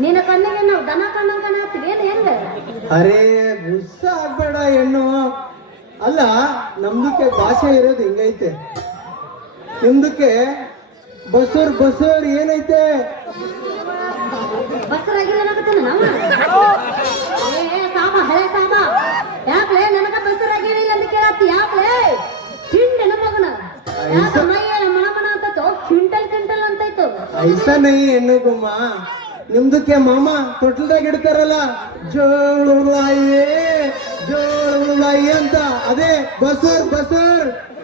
ದನ ಕಣ್ಣ ಕಾಣತ್ತೀವಿ ಏನ್ ಹೆಂಗ ಅರೇ ಗುಸ್ಸ ಆಗ್ಬೇಡ ಹೆಣ್ಣು. ಅಲ್ಲ ನಮ್ದಕ್ಕೆ ಭಾಷೆ ಇರೋದು ಹಿಂಗೈತೆ. ನಿಮ್ದಕ್ಕೆ ಬಸೂರ್ ಬಸೂರ್ ಏನೈತೆ? ಬಸ್ಸರಾಗಿಲ್ಲ ಅನ್ನಕತ್ತೀನ ನಮ್ಮ? ಏ ಸಾಮ ಹಳೆ ಸಾಮ. ಯಾಕ್ಲೆ ನನಗ ಬಸ್ಸರಾಗಿಲ್ಲ ಅಂತ ಕೇಳತ್ತಿ? ಯಾಕ್ಲೆ? ಚಿಂಡ ಮಗನ. ಯಾಕ ಮೈಯ ಮಣ ಮಣ ಅಂತೈತೋ ಕ್ವಿಂಟಲ್ ಕ್ವಿಂಟಲ್ ಅಂತೈತು ಐಸ ನೈ ಹೆಣ್ಣು ಗುಮ್ಮ ನಿಮ್ದಕ್ಕೆ ಮಾಮ ತೊಟ್ಲದಾಗ ಇಡ್ತಾರಲ್ಲ? ಜೋಳು ಜೋಳು ಅಂತ. ಅದೇ ಬಸೂರ್ ಬಸೂರ್.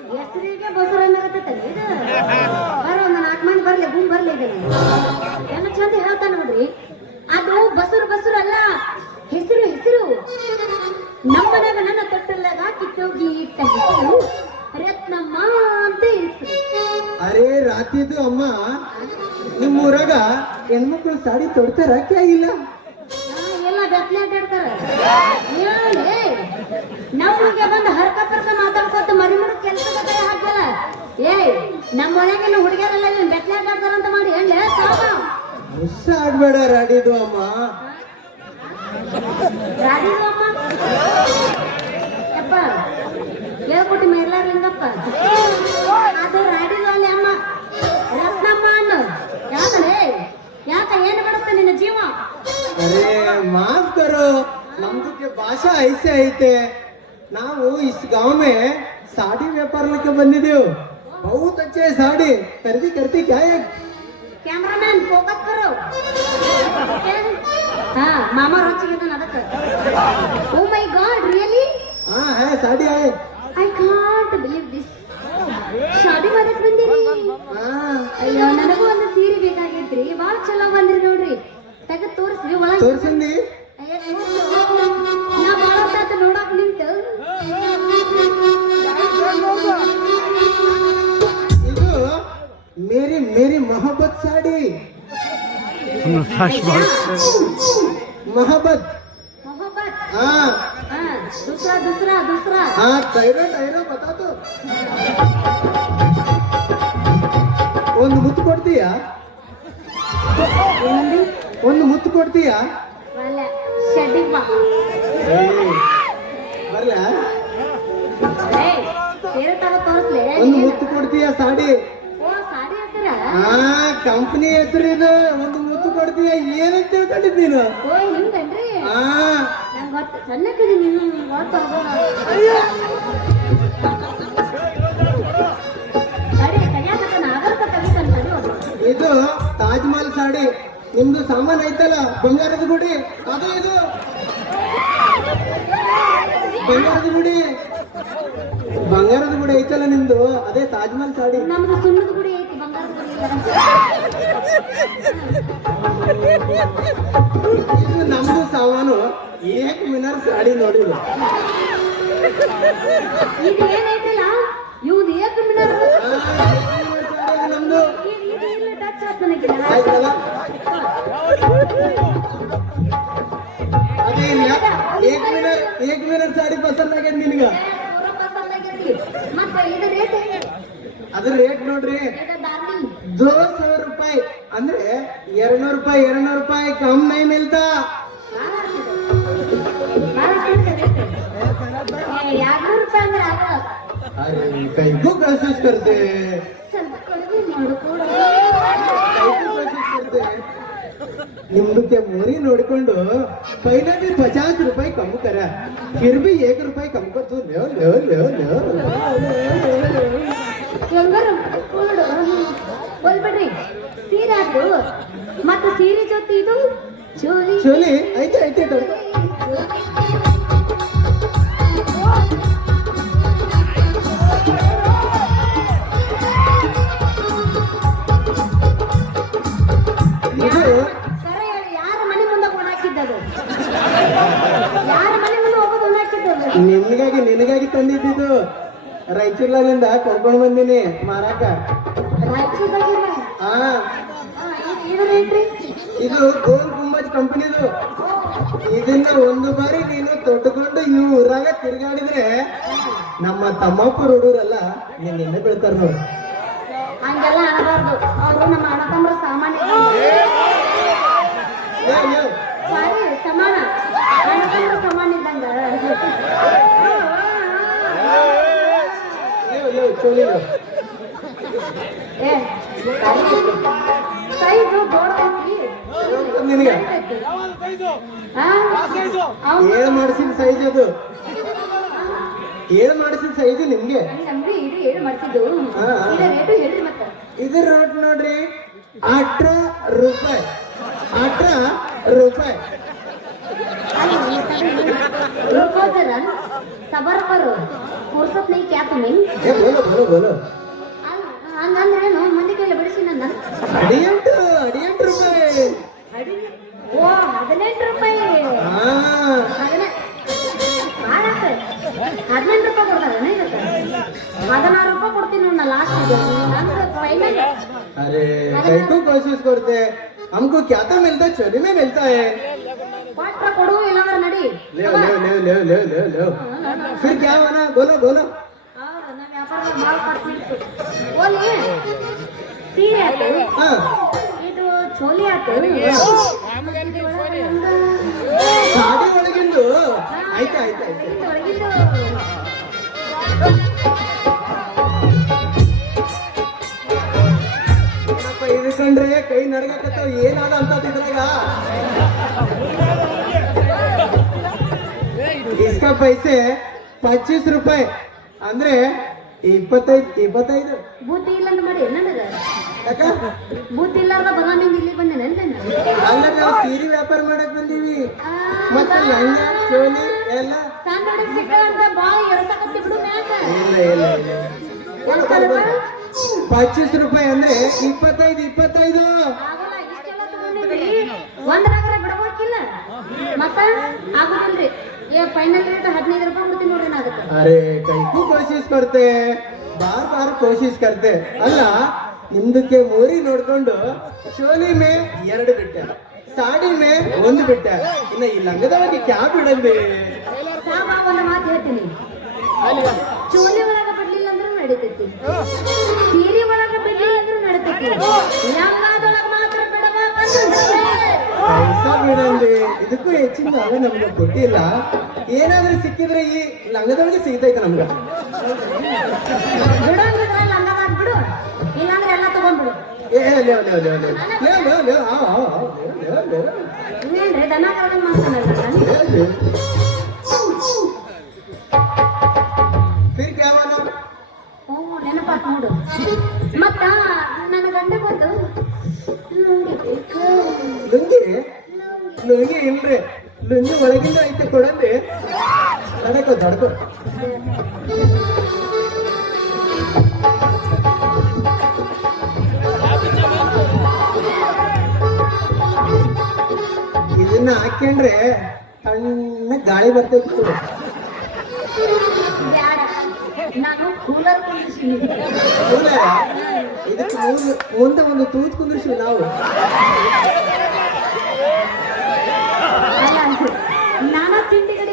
ನಿಮ್ಮ ಊರಾಗ ಹೆಣ್ಮಕ್ಳು ಸಾಡಿ ತೊಡ್ತಾರ? ಆಗಿಲ್ಲ. ಆ, ಎಲ್ಲ ಬೆತ್ತಲೆ ಅಡ್ಡಾಡ್ತಾರ. ನಮ್ಮನಿಗೆ ಬಂದು ಹರ್ಕ ಪರ್ಕ ಮಾತಾಡ್ಕೊತ ಮರಿ ಮರಿ ಕೆಲಸ ಹಾಕಲ್ಲ ಏಯ್ ನಮ್ಮ ಒಳಗಿನ ಹುಡುಗಿಯರೆಲ್ಲ ಇವ್ನ್ ಬೆತ್ತಲೆ ಅಡ್ಡಾಡ್ತಾರ ಅಂತ ಮಾಡಿ ಹೇಳಿ ಸಾಮ ಆಡ್ಬೇಡ ರಾಡಿದು ಅಮ್ಮ. ರಾಡಿದು ಅಮ್ಮ? ಯಪ್ಪ ಹೇಳ್ಕೊಟ್ಟಿ ಮೇಲಾರ್ಲಿಂಗಪ್ಪ ಅದು ರಾಡಿದು ಅಲ್ಲಿ ಅಮ್ಮ ರತ್ನಮ್ಮ ಅನ್ನು ಯಾಕಲೇ ಯಾಕ ಏನು ಬಿಡುತ್ತೆ ನಿನ್ನ ಜೀವ ಅರೇ ಮಾಫ್ ಕರೋ ನಮ್ದಕ್ಕೆ ಭಾಷಾ ಐಸೆ ಐತೆ ನಾವು ಇಸ್ गांव में साड़ी ವ್ಯಾಪಾರಕ್ಕೆ ಬಂದಿದ್ದೇವು बहुत अच्छे है साड़ी करती करती क्या है ಕ್ಯಾಮ್ರಾಮ್ಯಾನ್ ಫೋಕಸ್ ಕರೋ ಹಾ ಮಾಮ ರೊಚ್ಚಿಗೆ ಅದಕ್ಕೆ ಓ ಮೈ ಗಾಡ್ ರಿಯಲಿ हाँ है साड़ी है ಐ ಕಾಂಟ್ ಬಿಲೀವ್ ದಿಸ್ ಶಾದಿ ಮಾಡಕ್ ಬಂದಿರಿ हाँ ಅಯ್ಯೋ ನನಗೂ ಒಂದು ಸೀರೆ ಬೇಕಾಗೈತ್ರಿ ಬಾಳ ಚಲೋ ಬಂದ್ರಿ ನೋಡ್ರಿ ತೆಗೆದ್ ತೋರಿಸ್ರಿ ಒಳಗೆ ತೋರ್ಸಂದಿ ನಾ ಬಾಳ ಹೊತ್ತಾತು ನೋಡಕ್ ನಿಂತು ಇದು ಮೇರಿ ಮೇರಿ ಮೊಹಬ್ಬತ್ ಸಾಡಿ ಮೊಹಬ್ಬತ್ ಮೊಹಬ್ಬತ್ हाँ ಹಾ दूसरा दूसरा दूसरा हाँ ಟೈರೋ ಟೈರೋ ಬತಾ ತೋ ಒಂದು ಮುತ್ತು ಕೊಡ್ತೀಯಾ ಏನಂದಿ ಒಂದು ಮುತ್ತು ಕೊಡ್ತೀಯಾ? ಬರ್ಲ? ಒಂದು ಮುತ್ತು ಕೊಡ್ತೀಯಾ ಸಾಡಿ? ಹಾ ಕಂಪನಿ ಹೆಸರು? ಇದು. ಒಂದು ಮುತ್ತು ಕೊಡ್ತೀಯಾ? ಏನಂತ ತಿಳ್ಕೊಂಡಿದ್ ನೀನು? ಹಾ ನಿಮ್ದು ಸಾಮಾನ್ ಐತಲ್ಲ ಬಂಗಾರದ ಗುಡಿ. ಅದು ಇದು. ಬಂಗಾರದ ಗುಡಿ. ಬಂಗಾರದ ಗುಡಿ ಐತಲ್ಲ ನಿಮ್ದು ಅದೇ ತಾಜ್ ಮಹಲ್ ಸಾಡಿ. ನಮ್ದು ಸುಣ್ಣದ ಗುಡಿ ಐತಿ ಬಂಗಾರದ ಗುಡಿ ಇಲ್ಲ. ಇದು ನಮ್ದು ಸಾಮಾನು. ಏಕ್ ಮಿನರ್ ಸಾಡಿ ನೋಡಿಲ್ಲ ಅದ್ರ ರೇಟ್ ನೋಡ್ರಿ. ಸಾವಿರ ರೂಪಾಯಿ. ಅಂದ್ರೆ ಎರಡ್ನೂರು ರೂಪಾಯಿ ಎರಡ್ನೂರು ರೂಪಾಯಿ ಕಮ್ಮಿ ನೈ ನಿಲ್ತ ಕೈಗೂ ಕಳ್ಸಿಸ್ಕರ್ತೆ ಸ್ವಲ್ಪ ನಿಮ್ದಕ್ಕೆ ಮುರಿ ನೋಡಿಕೊಂಡು ಪೈಲೆ ಪಚಾಸ್ ರೂಪಾಯಿ ಕಮ್ಮಿ ಕಿರ್ಬಿ ಏಕ ರೂಪಾಯಿ ಕಮ್ಮಿ ಸೀರೆ ಮತ್ತೆ ಸೀರೆ ಜೊತೆ ಇದು ಚೋಲಿ ಚೋಲಿ ಐತೆ ಐತೆ ಇದು ರಾಯಚೂರ್ಲಾಗಿಂದ ಕೊಂಡ್ಕೊಂಡ್ ಬಂದಿನಿ ಮಾರಾಟ. ಹಾ. ಇದು ಗೋಲ್ ಗುಂಬಜ್ ಕಂಪನಿದು ಇದನ್ನ ಒಂದು ಬಾರಿ ನೀನು ತೊಟ್ಟುಕೊಂಡು ಈ ಊರಾಗ ತಿರುಗಾಡಿದ್ರೆ ನಮ್ಮ ತಮ್ಮಪ್ಪರ ಹುಡುಗರಲ್ಲ ನಿನ್ನಿಂದ ಬೀಳ್ತಾರ ನೋಡಿ. ಹಂಗೆಲ್ಲ ಸಮಾನ. ಸಮಾನ ಇದ್ದಂಗ. ಸೈಜು ದೊಡ್ಡದೈತಿ ನಿನಗೆ? ಏನ್ ಮಾಡಿಸಿದ ಸೈಜ್ ಅದು? ಏನ್ ಮಾಡಿಸಿದ ಸೈಜ್ ನಿಮ್ಗೆ? ಇದ್ರ ಏನ್ ಮತ್ತೆ. ಇದು ರೇಟ್ ನೋಡ್ರಿ ಅಟ್ರ ರೂಪಾಯಿ. ಅಟ್ರ ರೂಪಾಯಿ. फुर्सत नहीं क्या तुम्हें ಏ ಬೋಲು ಬೋಲು ಬೋಲು ಹಂಗಂದ್ರೇನು ಮಂದಿ ಕೈಲಿ ಬಿಡಿಸಿ ನನ್ನ ಅಡಿಯಂಟು ಅಡಿಯಂಟು ರೂಪಾಯಿ ಓ ಹದಿನೆಂಟು ರೂಪಾಯಿ ಹಾ ಹದಿನೆ ಮಾಡಾಕ ಹದಿನೆಂಟು ರೂಪಾಯಿ ಕೊಡ್ತಾರ ಇದಕ್ಕೆ ಹದಿನಾರು ರೂಪಾಯಿ ಕೊಡ್ತೀನಿ ನೋಡ್ ನಾ ಲಾಸ್ಟ್ ಇದು ನಂದು ಫೈನಲ್ अरे कई को कोशिश करते हैं हमको क्या तो मिलता है चोरी में मिलता है ಪಟ್ರ ಕೊಡು ನಡಿ. ಕೈ ನಡಗಕತ್ತಾವ? ಏನಾದ ಅಂತ ಇದ್ರಾಗ? इसका पैसे पच्चीस रुपए ಅಂದ್ರೆ ಇಪ್ಪತ್ತೈದು ಇಪ್ಪತ್ತೈದು ಬುದ್ಧಿ ಇಲ್ಲ ಅಂತ ಮಾಡಿ ನನಗ ಯಾಕ ಬುದ್ಧಿ ಇಲ್ಲಾರ್ದ ಬದಾಮಿಂದ ಇಲ್ಲಿಗೆ ಬಂದೇನೆ ಅಲ್ಲ ನಾವು ಸೀರೆ ವ್ಯಾಪಾರ ಮಾಡಕ್ ಬಂದೀವಿ ಮತ್ತೆ ಲಂಗ ಚೋಲಿ ಎಲ್ಲ ಸಣ್ಣ ಹುಡುಗ ಸಿಕ್ಕ ಅಂತ ಬಾಳ ಎರಸಕತ್ತಿ ಬಿಡು ಮ್ಯಾಗ ಇಲ್ಲ ಇಲ್ಲ ಇಲ್ಲ ಕೊಡು, ಕೊಡು, ಕೊಡು. ಪಚ್ಚೀಸ್ ರೂಪಾಯಿ ಅಂದ್ರೆ ಇಪ್ಪತ್ತೈದು ಇಪ್ಪತ್ತೈದು ಆಗಲ್ಲ ಇಷ್ಟೆಲ್ಲ ತಗೊಂಡಿದ್ರಿ ಒಂದ್ರಾಗ್ರ ಬಿಡಬೇಕಿಲ್ಲ ಮತ್ತ ಆಗುದಿಲ್ರಿ ಏ ಫೈನಲ್ ರೇಟ್ ಹದಿನೈದು ರೂಪಾಯಿ ಕೊಡ್ತೀನಿ ನೋಡ್ರಿ ಅದಕ್ಕೆ ಅರೆ ಕೈಗೂ ಕೋಶಿಸ್ ಕೊಡ್ತೆ. ಬಾರ್ ಬಾರ್ ಕೋಶಿಸ್ ಕರ್ತೆ. ಅಲ್ಲ ನಿಮ್ದಕ್ಕೆ ಮೋರಿ ನೋಡ್ಕೊಂಡು ಶೋಲಿ ಮೇ ಎರಡು ಬಿಟ್ಟೆ. ಸಾಡಿ ಮೇ ಒಂದು ಬಿಟ್ಟೆ. ಇನ್ನ ಈ ಲಂಗದವರಿಗೆ ಕ್ಯಾ ಬಿಡಲ್ವೇ ಸಾಬ ಒಂದು ಮಾತು ಹೇಳ್ತೀನಿ. ಚೋಲಿ ಒಳಗ ಬಿಡ್ಲಿಲ್ಲ ಅಂದ್ರೂ ನಡೀತೈತಿ. ಸೀರೆ ಒಳಗ ಬಿಡ್ಲಿಲ್ಲ ಅಂದ್ರೂ ನಡೀತೈತಿ. ಲಂಗಾದೊಳಗ ಮಾತ್ರ ಬಿಡಬೇಕಂದ್ರೆ ಬಿಡಂದೆ ಇದಕ್ಕೂ ಹೆಚ್ಚಿನ ಭಾಗ ನಮ್ಗೆ ಗೊತ್ತಿಲ್ಲ ಏನಾದ್ರೂ ಸಿಕ್ಕಿದ್ರೆ ಈ ಲಂಗದೊಳಗೆ ಸಿಗ್ತೈತೆ ನಮ್ಗೆ. ಬಿಡಂಗಿದ್ರ ಲಂಗ ಬಿಡು ಇಲ್ಲಾಂದ್ರೆ ಎಲ್ಲ ತಗೊಂಡ್ಬಿಡು. ಏ ಲೇವ್ ಲೇವ್ ಆ, ಆ, ಲೇವ್ ಲೇವ್ ಇನ್ನೇನ್ರಿ ದನ ಕರ್ದಂಗ್ ಮಾಡ್ತಾನಲ್ಲ. ಫಿರ್ ಓ ನೆನಪಾತ್ ನೋಡು. ಮತ್ತ ನನ್ನ ಗಂಡ ಬಂದು ಲುಂಗಿ ಲುಂಗಿ ಲುಂಗಿ ಇಲ್ರಿ ಲುಂಗಿ ಒಳಗಿಂದ ಐತೆ ಕೊಡಂದಿ ತಡಕೋ ದಡ್ಕೊ ಇದನ್ನ ಹಾಕ್ಯಂಡ್ರೆ ಸಣ್ಣ ಗಾಳಿ ಬರ್ತೈತಿ ನಾನು ಕೂಲರ್ ಇದಕ್ಕೆ ಮುಂದೆ ಮುಂದೆ ಒಂದು ತೂತ್ ಕುಂದಿರ್ಸಿ ನಾವು ಅಲ್ಲ ನಾನ ತಿಂಡಿ ಗಡಿ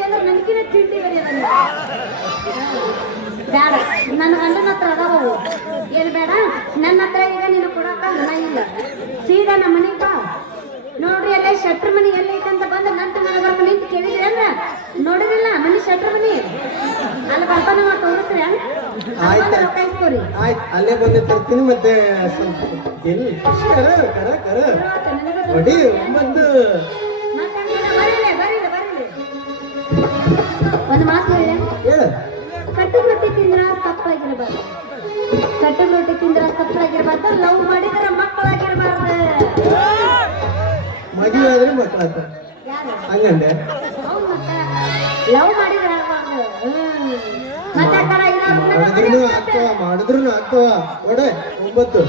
ಗಡಿ ಅದ ಬೇಡ. ನನ್ನ ಗಂಡನ ಹತ್ರ ಅದಾವು ಏನು ಬೇಡ? ನನ್ನ ಹತ್ರ ಈಗ ನೀನು ಕೊಡಕ್ಕ ಹಣ ಇಲ್ಲ ಸೀದಾ ನಮ್ಮ ಮನೆಗೆ ಬಾ. ನೋಡ್ರಿ ಅಲ್ಲೇ ಶೆಟ್ರ ಮನೆ ಎಲ್ಲೈತೆ ಅಂತ ಬಂದು ನಂತ ಮನೆ ಬರ್ಕೊಂಡು ನಿಂತು ಕೇಳಿದ್ರಿ ಅಂದ್ರ? ನೋಡಿರಿಲ್ಲ ಮನೆ ಶೆಟ್ರ ಮನೆ. ಅಲ್ಲಿ ಬರ್ತಾನ ಮಾಡಿ ತೋರಿಸ್ರಿ ಆಯ್ತು. ರೊಕ್ಕ ಇಸ್ಕೋರಿ. ಆಯ್ತು ಅಲ್ಲೇ ಬಂದು ತರ್ತೀನಿ ಮತ್ತೆ ಎಲ್ಲಿ? ಕರ ಕರ ಕರ. ಹೊಡಿ ಬರೀಲೆ ಒಂದು ಮಾತು ಹೇಳ. ಕಟ್ಟು ರೊಟ್ಟಿ ತಿಂದ್ರ ತಪ್ಪಾಗಿರ್ಬಾರ್ದು ಕಟ್ಟು ರೊಟ್ಟಿ ತಿಂದ್ರ ತಪ್ಪಾಗಿರ್ಬಾರ್ದು ಲವ್ ಮಾಡಿದ್ರ ಮಕ್ಕಳಾಗಿರ್ಬಾರ್ದು. ಮದುವೆ ಆದ್ರೆ ಮಕ್ಕಳಾತ ಯಾರು? ಹಂಗಂದೆ? ಲವ್ ಮಾಡಿದ್ರ ಆಗ್ಬಾರ್ದು. ಮಾಡಿದ್ರು ಆಗ್ತಾವ ಮಾಡಿದ್ರು ಆಗ್ತಾವ. ಒಡೆ ಒಂಬತ್ತು.